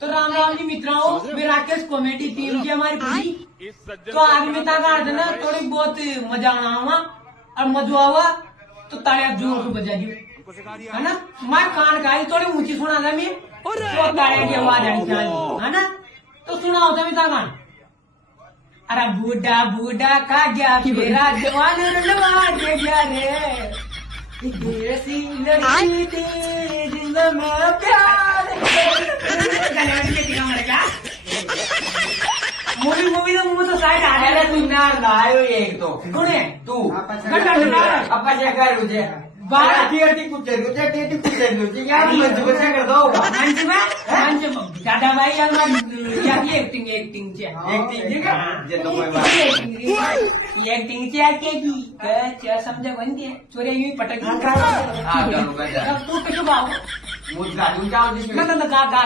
तो राम राम जी मित्रों, मैं राकेश कॉमेडी टीम की हमारी पूरी। तो आज मैं ताका ना थोड़ी बहुत मजा आवा और मजा आवा तो तालियां जोर से बजा दियो, है ना। मैं कान का थोड़ी ऊंची सुना था मैं तो तालियां की आवाज आनी चाहिए, है ना। तो सुना होता मैं ताका। अरे बूढ़ा बूढ़ा का गया मेरा जवान रंडवा के गया रे, देसी लड़की तेरे दिल में प्यार। मूवी मूवी तो मुंह तो साइड आ अरे तू ना लायो एक तो कौन है तू अपा क्या करू छे बारा टीटी कुचर कुचर टीटी कुचर नु यार मत बचा कर दो मंच में दादा भाई या की एक्टिंग एक्टिंग છે एक्टिंग ठीक है जे तो कोई बात एक्टिंग છે કે की क्या समझे बनती है चोरे यूं ही पटक हां चलो बजा तू तो गाओ मुझला तू जाओ दिस ना ना गा गा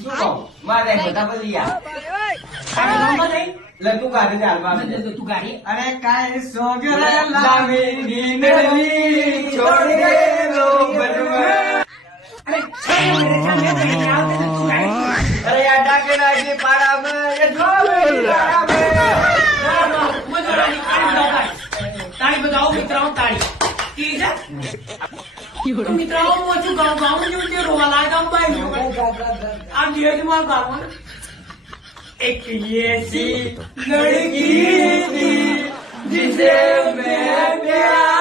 શું કહું મારે બધા બોલિયા नंबर नहीं લે તું ગાડી દે આલબા तू गाड़ी अरे काय सोगर लावी नींदली छोड़ के लो बनवा अरे मेरे सामने नहीं आओ तू गाड़ी अरे यार डाके डाके पाड़ा में ये जो पाड़ा में मुझे ताली बजाओ मित्रों ताली ठीक है तो मित्रों मुझे गाँव गाँव में जो रोवा लाएगा भाई आप ये मार गाँव एक ऐसी लड़की थी जिसे मैं प्यार